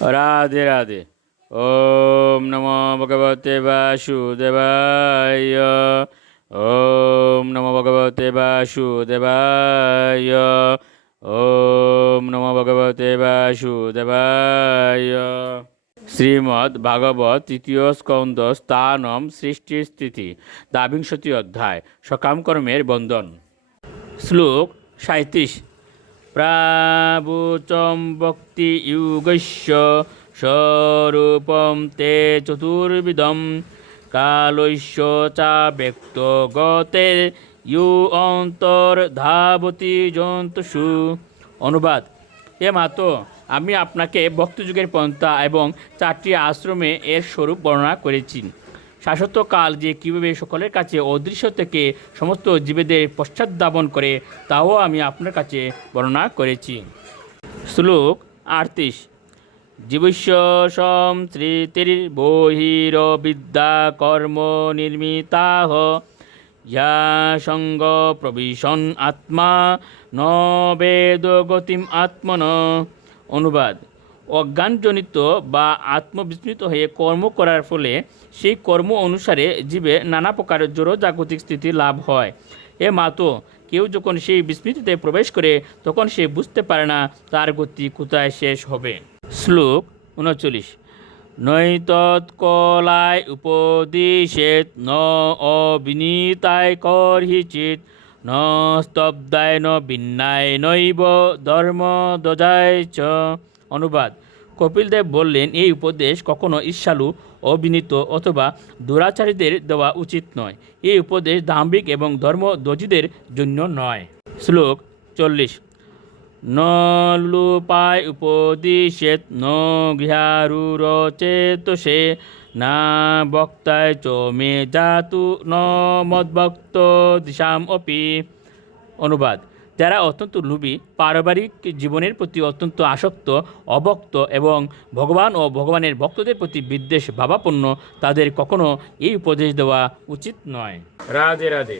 রাধে রাধে। ওম নমো ভগবতে বাসুদেবায়। ওম নমো ভগবতে বাসুদেবায়। ওম নমো ভগবতে বাসুদেবায়। শ্রীমদ্ ভাগবত তৃতীয় স্কন্দ স্থানম সৃষ্টির স্থিতি দ্বাবিংশতি অধ্যায় সকাম কর্মের বন্ধন। শ্লোক 37। প্রাবুচম ভক্তি ইউগস্য স্বরূপম তে চতুর্বিধম কালস্য চা ব্যক্ত গতে ইউ অন্তর্ধাবতি জন্তসু। অনুবাদ: এ মাতো, আমি আপনাকে ভক্তিযুগের পন্থা এবং 4টি আশ্রমে এর স্বরূপ বর্ণনা করেছি। শাশ্বত কাল যে কীভাবে সকলের কাছে অদৃশ্য থেকে সমস্ত জীবেদের পশ্চাৎধাবন করে তাও আমি আপনার কাছে বর্ণনা করেছি। শ্লোক 38। জীবস্য সংস্মৃতির্বহির্বিদ্যা কর্ম নির্মিতাঃ ইয়া সঙ্গ প্রবিশন আত্মা ন বেদ গতিম আত্মন। অনুবাদ: অজ্ঞানজনিত বা আত্মবিস্মৃত হয়ে কর্ম করার ফলে সেই কর্ম অনুসারে জীবের নানা প্রকার জড় জাগতিক স্থিতি লাভ হয়। এ মাতো, কেউ যখন সেই বিস্মৃতিতে প্রবেশ করে তখন সে বুঝতে পারে না তার গতি কোথায় শেষ হবে। শ্লোক 39। নৈতৎকলায় উপদিশেত ন অবিনীতায় কর্হিচিৎ ন স্তব্ধায় ন ভিন্নায় নৈব ধর্ম দজায় চ। অনুবাদ: কপিলদেব বললেন, এই উপদেশ কখনো ঈর্ষালু, অবিনীত অথবা দুরাচারীদের দেওয়া উচিত নয়। এই উপদেশ দাম্ভিক এবং ধর্মধ্বজীদের জন্য নয়। শ্লোক 40। ন লুপায় উপদিশেত ন গৃহারুরচেতসে না বক্তায় চ মে জাতু ন মদ্ভক্ত দিশাম অপি। অনুবাদ: যারা অত্যন্ত লোভী, পারিবারিক জীবনের প্রতি অত্যন্ত আসক্ত, অভক্ত এবং ভগবান ও ভগবানের ভক্তদের প্রতি বিদ্বেষ ভাবাপন্ন, তাদের কখনো এই উপদেশ দেওয়া উচিত নয়। রাধে রাধে।